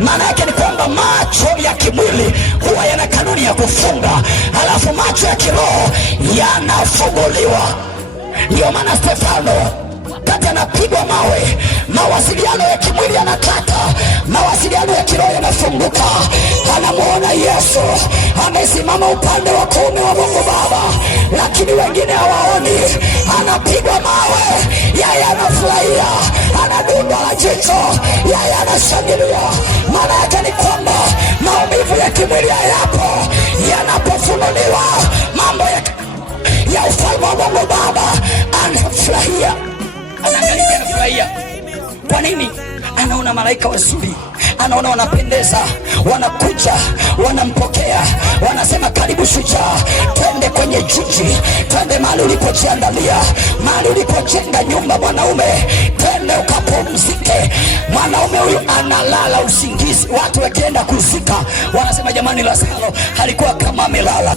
Maana yake ni kwamba macho ya kimwili huwa yana kanuni ya kufunga, halafu macho ya kiroho yanafunguliwa. Ndio maana Stefano wakati anapigwa mawe, mawasiliano ya kimwili yanakata, mawasiliano ya kiroho yanafunguka. Anamuona Yesu amesimama upande wa kuume wa Mungu Baba, lakini wengine hawaoni. Anapigwa mawe, yeye anafurahia, anadungwa la jicho, yeye anashangilia. Maana yake ni kwamba maumivu ya kimwili hayapo, yanapofunuliwa mambo ya ufalme wa Mungu Baba, anafurahia. Anaangalia, anafurahia. Kwa nini? Anaona malaika wazuri, anaona wanapendeza, wanakuja, wanampokea, wanasema karibu shujaa, twende kwenye jiji, twende mahali ulipojiandalia, mahali ulipojenga nyumba. Mwanaume, twende ukapumzike. Mwanaume huyu analala usingizi. Watu wakienda kuzika wanasema jamani, Lazaro alikuwa kama amelala.